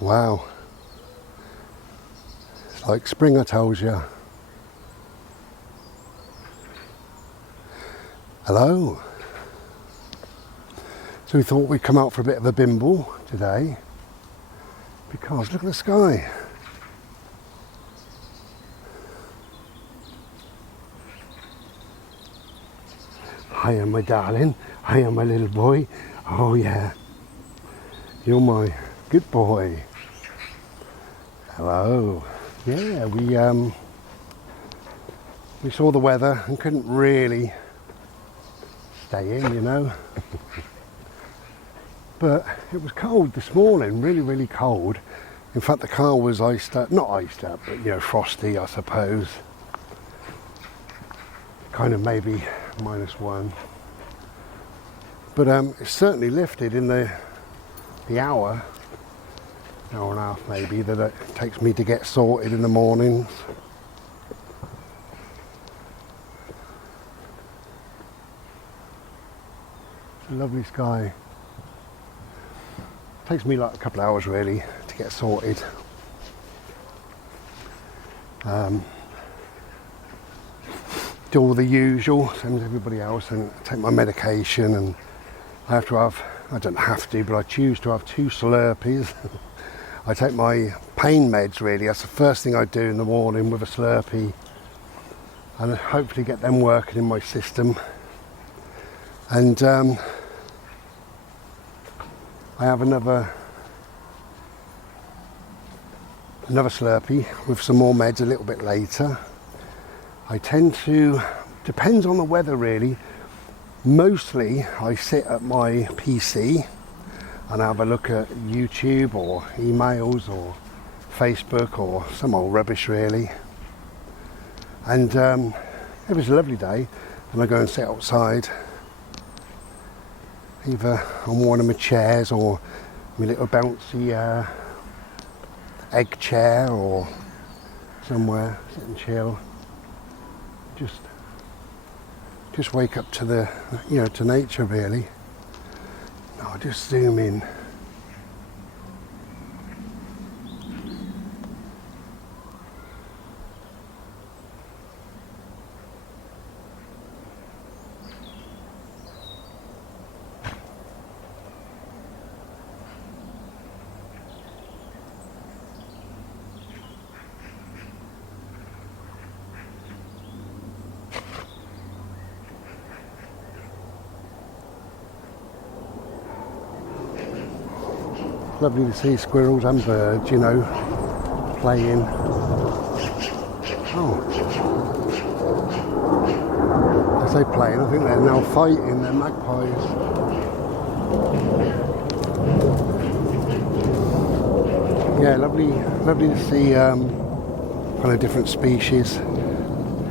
Wow. It's like spring, I told you. Hello. So we thought we'd come out for a bit of a bimble today because look at the sky. Hiya, my darling. Hiya, my little boy. Oh yeah. You're my good boy. Hello. Yeah, we saw the weather and couldn't really stay in, you know. But it was cold this morning, really, really cold. In fact, the car was iced up, not iced up, but you know, frosty, I suppose. Kind of maybe -1. But it's certainly lifted in the hour and a half maybe that it takes me to get sorted in the mornings. It's a lovely sky. Takes me like a couple of hours really to get sorted. Do all the usual, same as everybody else, and take my medication, and I have to have, I don't have to, but I choose to have 2 Slurpees. I take my pain meds really, that's the first thing I do in the morning with a Slurpee, and hopefully get them working in my system. And I have another Slurpee with some more meds a little bit later. I tend to, depends on the weather really, mostly I sit at my PC and have a look at YouTube or emails or Facebook or some old rubbish really. And if it's a lovely day, then I go and sit outside, either on one of my chairs or my little bouncy egg chair or somewhere, sit and chill. Just wake up to the, you know, to nature really. I'll just zoom in. Lovely to see squirrels and birds, you know, playing. Oh, I say playing, I think they're now fighting, they're magpies. Yeah, lovely to see kind of different species.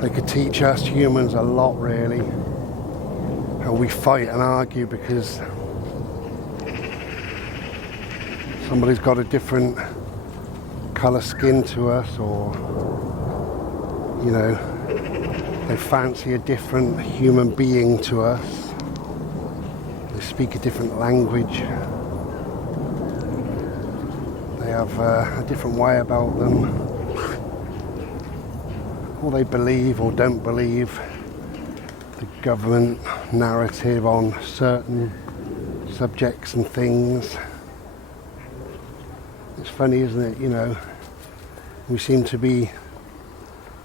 They could teach us humans a lot really, how we fight and argue because somebody's got a different colour skin to us, or you know, they fancy a different human being to us, they speak a different language, they have a different way about them, or they believe or don't believe the government narrative on certain subjects and things. It's funny, isn't it? You know, we seem to be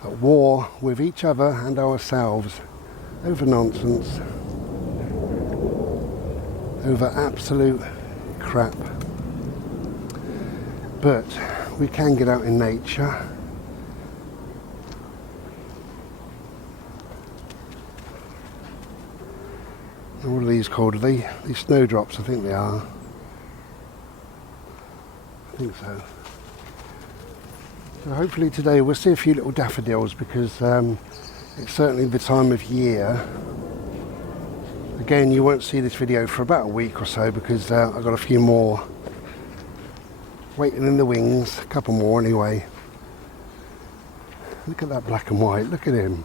at war with each other and ourselves over nonsense, over absolute crap. But we can get out in nature. And what are these called? Are they these snowdrops? I think they are. I think so. So hopefully today we'll see a few little daffodils because it's certainly the time of year. Again, you won't see this video for about a week or so because I've got a few more waiting in the wings, a couple more anyway. Look at that black and white, look at him.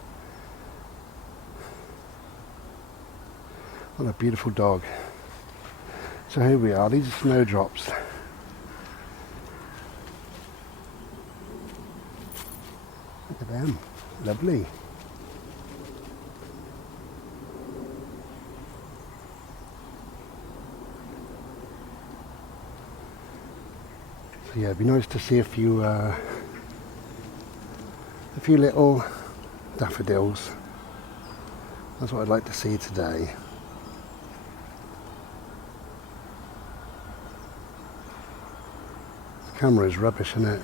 What a beautiful dog. So here we are, these are snowdrops. them. Lovely. So yeah, it'd be nice to see a few little daffodils. That's what I'd like to see today. The camera is rubbish, isn't it?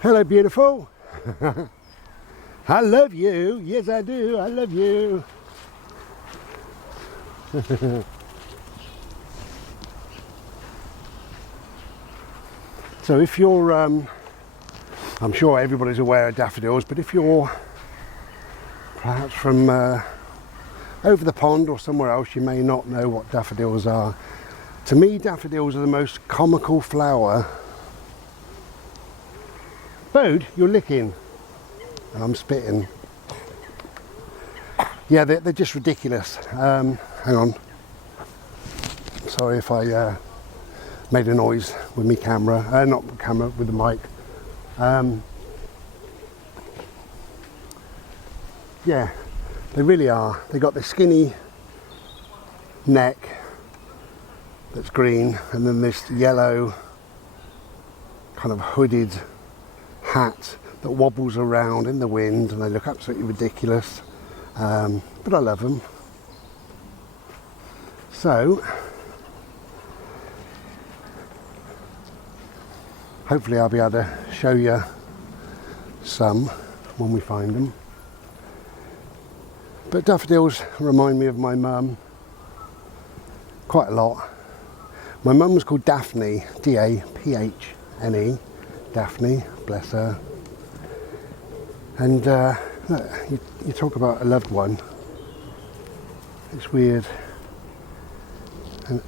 Hello, beautiful. I love you. Yes, I do. I love you. So if you're, I'm sure everybody's aware of daffodils, but if you're perhaps from over the pond or somewhere else, you may not know what daffodils are. To me, daffodils are the most comical flower. Bode, you're licking. And I'm spitting. Yeah, they're just ridiculous. Hang on. Sorry if I made a noise with my camera. Not camera, with the mic. Yeah, they really are. They got the skinny neck that's green, and then this yellow kind of hooded hat that wobbles around in the wind, and they look absolutely ridiculous, but I love them. So hopefully I'll be able to show you some when we find them. But daffodils remind me of my mum quite a lot. My mum was called Daphne, D-A-P-H-N-E, Daphne, bless her. And look, you talk about a loved one. It's weird. And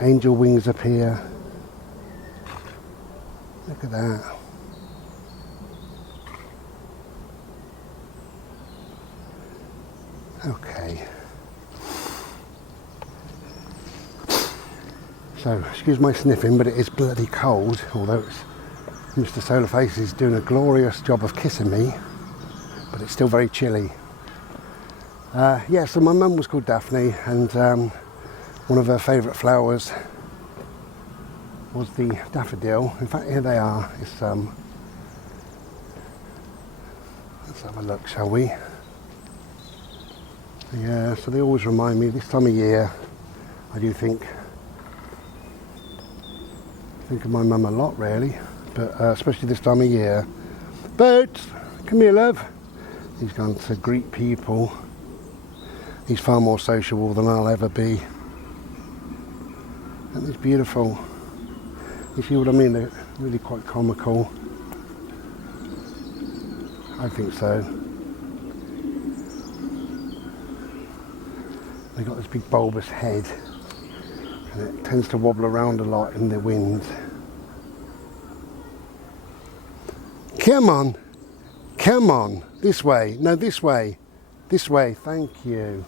angel wings appear. Look at that. Okay. So, excuse my sniffing, but it is bloody cold, although Mr. Solarface is doing a glorious job of kissing me, but it's still very chilly. Yeah, so my mum was called Daphne, and one of her favourite flowers was the daffodil. In fact, here they are. It's let's have a look, shall we? Yeah, so they always remind me, this time of year, I do think of my mum a lot, really, but especially this time of year. But come here, love. He's gone to greet people. He's far more sociable than I'll ever be. And it's beautiful. You see what I mean? They're really quite comical. I think so. They've got this big bulbous head, and it tends to wobble around a lot in the wind. Come on, come on, this way, no, this way, thank you.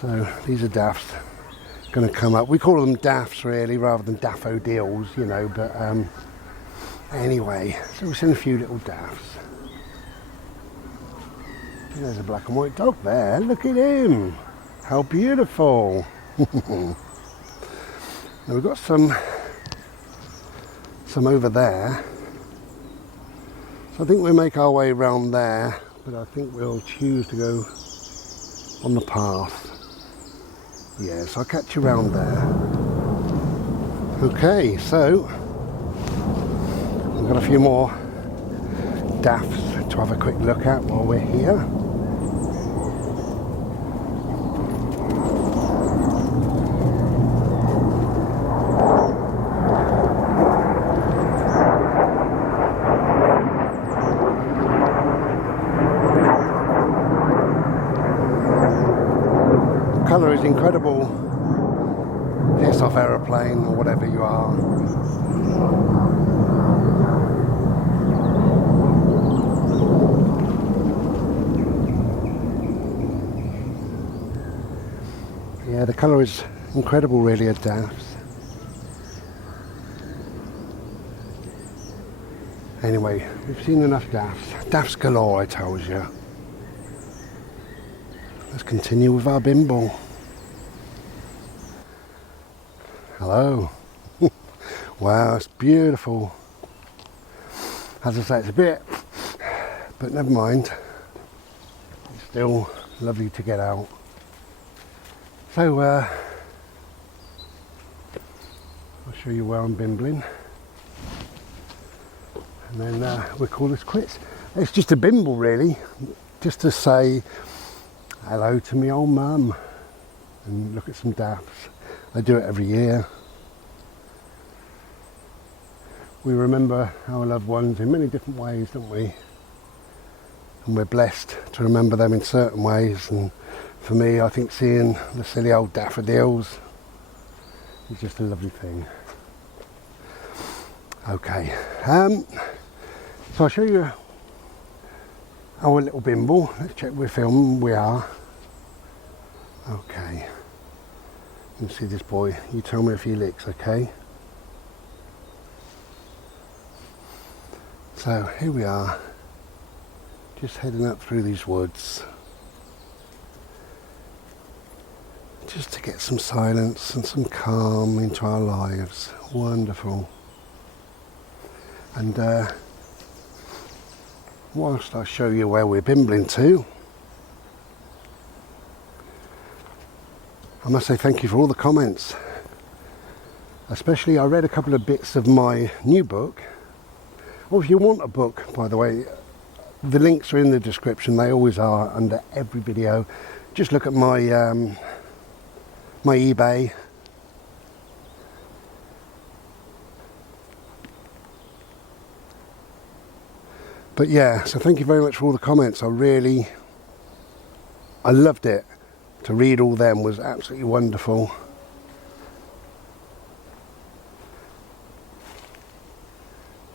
So these are daffs going to come up. We call them daffs really, rather than daffodils, you know, but anyway, so we've seen a few little daffs. There's a black and white dog there, look at him, how beautiful. Now we've got some over there, so I think we'll make our way around there, but I think we'll choose to go on the path. Yeah, so I'll catch you around there. Okay, so we've got a few more daffs to have a quick look at while we're here. Colour is incredible. Piss off aeroplane or whatever you are. colour is incredible really of daffs. Anyway, we've seen enough daffs. Daffs galore, I told you. Let's continue with our bimble. Hello. Wow, it's beautiful. As I say, it's a bit, but never mind. It's still lovely to get out. So, I'll show you where I'm bimbling. And then we'll call this quits. It's just a bimble really, just to say hello to me old mum and look at some daffs. I do it every year. We remember our loved ones in many different ways, don't we? And we're blessed to remember them in certain ways. And for me, I think seeing the silly old daffodils is just a lovely thing. Okay, so I'll show you our little bimble. Let's check we're filming. We are. Okay. You can see this boy. You tell me if he licks, okay? So here we are, just heading up through these woods, just to get some silence and some calm into our lives. Wonderful. And whilst I show you where we're bimbling to, I must say thank you for all the comments. Especially I read a couple of bits of my new book. Well, if you want a book, by the way, the links are in the description. They always are under every video. Just look at my my eBay. But yeah, so thank you very much for all the comments. I loved it. To read all them was absolutely wonderful.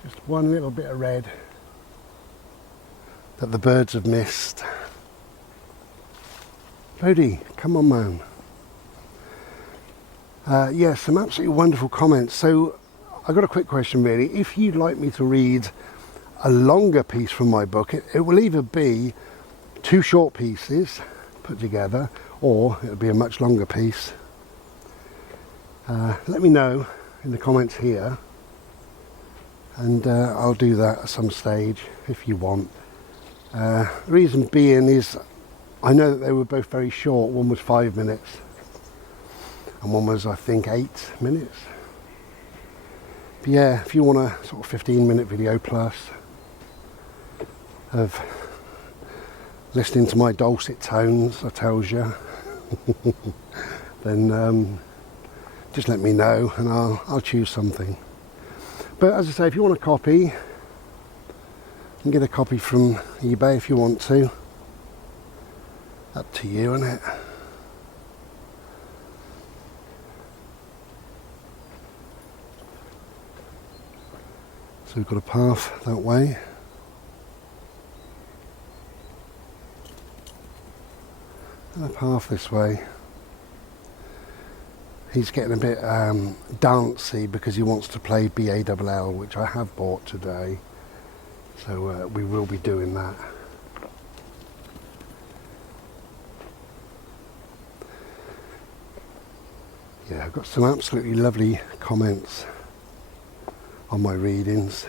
Just one little bit of red that the birds have missed. Bodie, come on man. Yeah, some absolutely wonderful comments. So I got a quick question really. If you'd like me to read a longer piece from my book, it will either be 2 short pieces put together, or it'll be a much longer piece. Let me know in the comments here, and I'll do that at some stage if you want. The reason being is I know that they were both very short. One was 5 minutes and one was I think 8 minutes. But yeah, if you want a sort of 15-minute video plus of listening to my dulcet tones, I tells you, then just let me know and I'll choose something. But as I say, if you want a copy, you can get a copy from eBay if you want to. Up to you, isn't it? So we've got a path that way. And a path this way. He's getting a bit dancey because he wants to play BALL, which I have bought today. So we will be doing that. Yeah, I've got some absolutely lovely comments on my readings.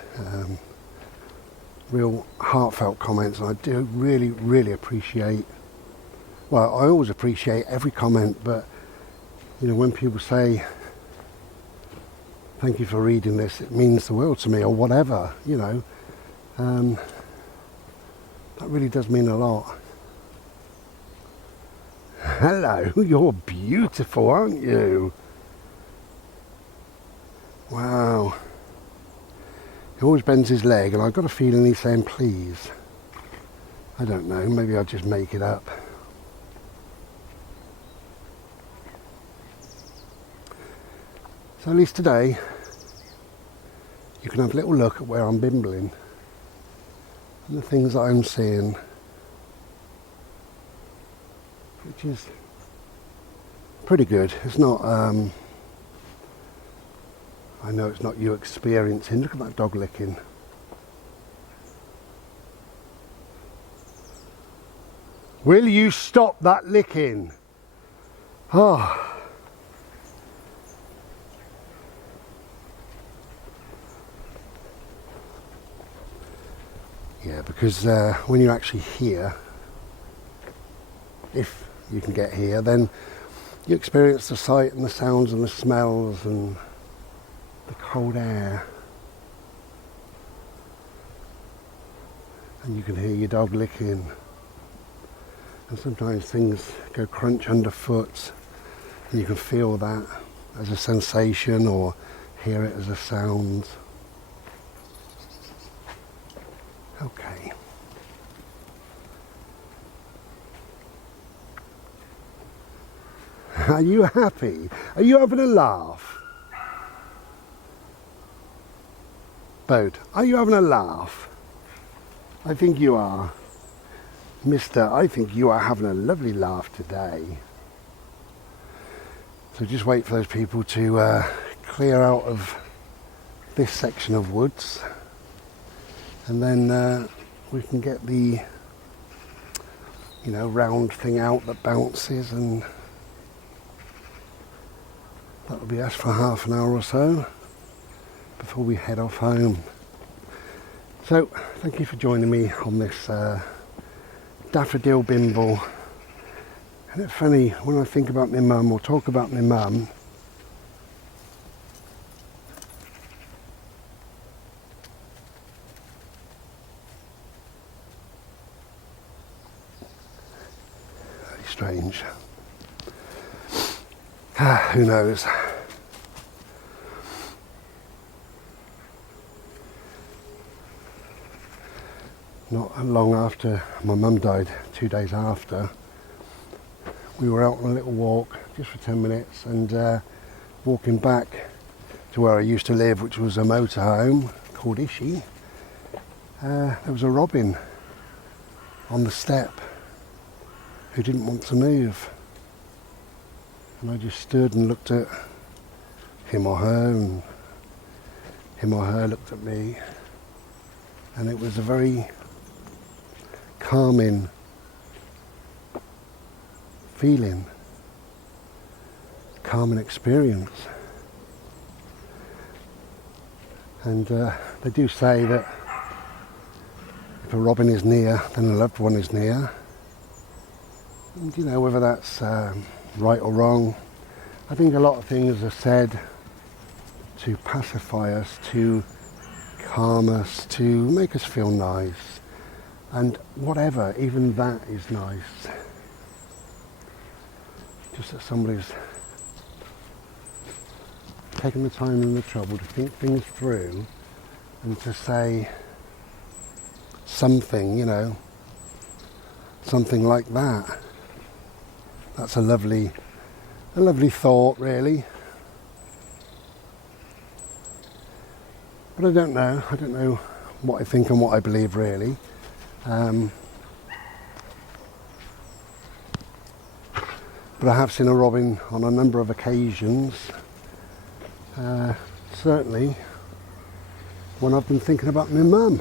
Real heartfelt comments, and I do really appreciate, well, I always appreciate every comment, but you know, when people say thank you for reading this, it means the world to me, or whatever, you know, that really does mean a lot. Hello, you're beautiful, aren't you? Wow. He always bends his leg, and I've got a feeling he's saying please. I don't know, maybe I'll just make it up. So at least today, you can have a little look at where I'm bimbling and the things that I'm seeing, which is pretty good. It's not, I know it's not you experiencing. Look at that dog licking. Will you stop that licking? Oh. Yeah, because when you actually hear, if you can get here, then you experience the sight and the sounds and the smells and the cold air. And you can hear your dog licking. And sometimes things go crunch underfoot and you can feel that as a sensation or hear it as a sound. Okay. Are you happy? Are you having a laugh? Boat, are you having a laugh? I think you are. Mister, I think you are having a lovely laugh today. So just wait for those people to clear out of this section of woods, and then we can get the, you know, round thing out that bounces, and that'll be us for half an hour or so before we head off home. So thank you for joining me on this daffodil bimble. And it's funny, when I think about my mum or talk about my mum, very strange. Who knows? Not long after my mum died, 2 days after, we were out on a little walk just for 10 minutes, and walking back to where I used to live, which was a motorhome called Ishi, there was a robin on the step who didn't want to move. And I just stood and looked at him or her, and him or her looked at me, and it was a very calming feeling, calming experience. And they do say that if a robin is near, then a loved one is near. And you know, whether that's right or wrong, I think a lot of things are said to pacify us, to calm us, to make us feel nice. And whatever, even that is nice. Just that somebody's taken the time and the trouble to think things through and to say something, you know, something like that. That's a lovely thought, really. But I don't know what I think and what I believe, really. But I have seen a robin on a number of occasions, certainly when I've been thinking about my mum.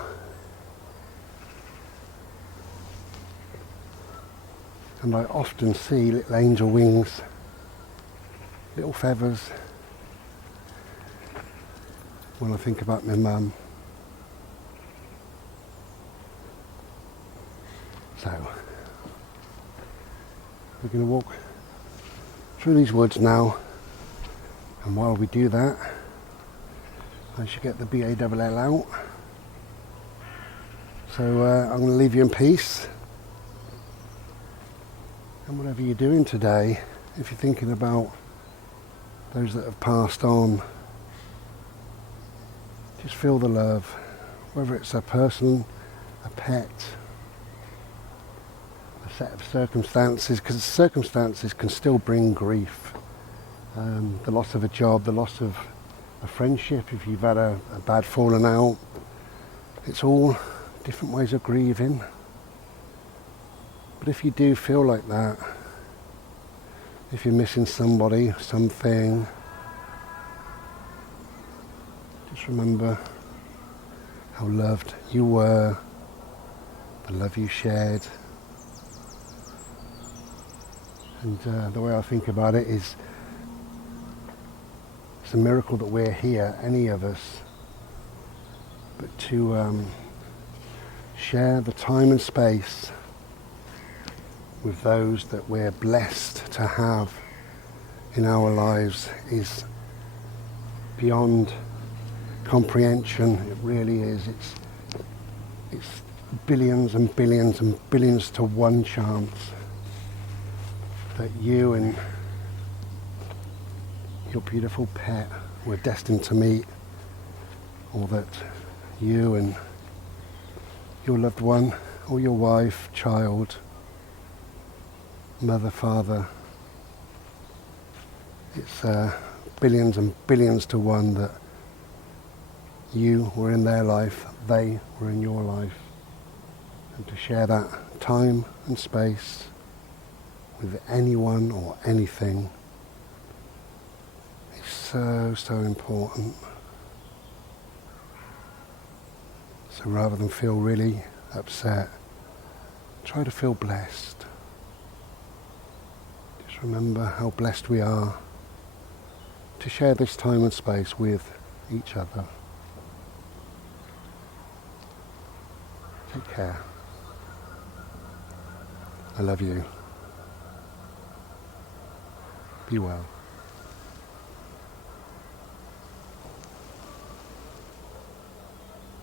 And I often see little angel wings, little feathers, when I think about my mum. So, we're going to walk through these woods now, and while we do that, I should get the BALL out. So I'm going to leave you in peace, and whatever you're doing today, if you're thinking about those that have passed on, just feel the love, whether it's a person, a pet, set of circumstances, because circumstances can still bring grief. The loss of a job, the loss of a friendship, if you've had a bad falling out, it's all different ways of grieving. But if you do feel like that, If you're missing somebody, something, just remember how loved you were, the love you shared. And the way I think about it is, it's a miracle that we're here, any of us, but to share the time and space with those that we're blessed to have in our lives is beyond comprehension. It really is. It's billions and billions and billions to one chance that you and your beautiful pet were destined to meet, or that you and your loved one, or your wife, child, mother, father, it's billions and billions to one that you were in their life, they were in your life. And to share that time and space with anyone or anything is so, so important. So rather than feel really upset, try to feel blessed. Just remember how blessed we are to share this time and space with each other. Take care. I love you. Be well.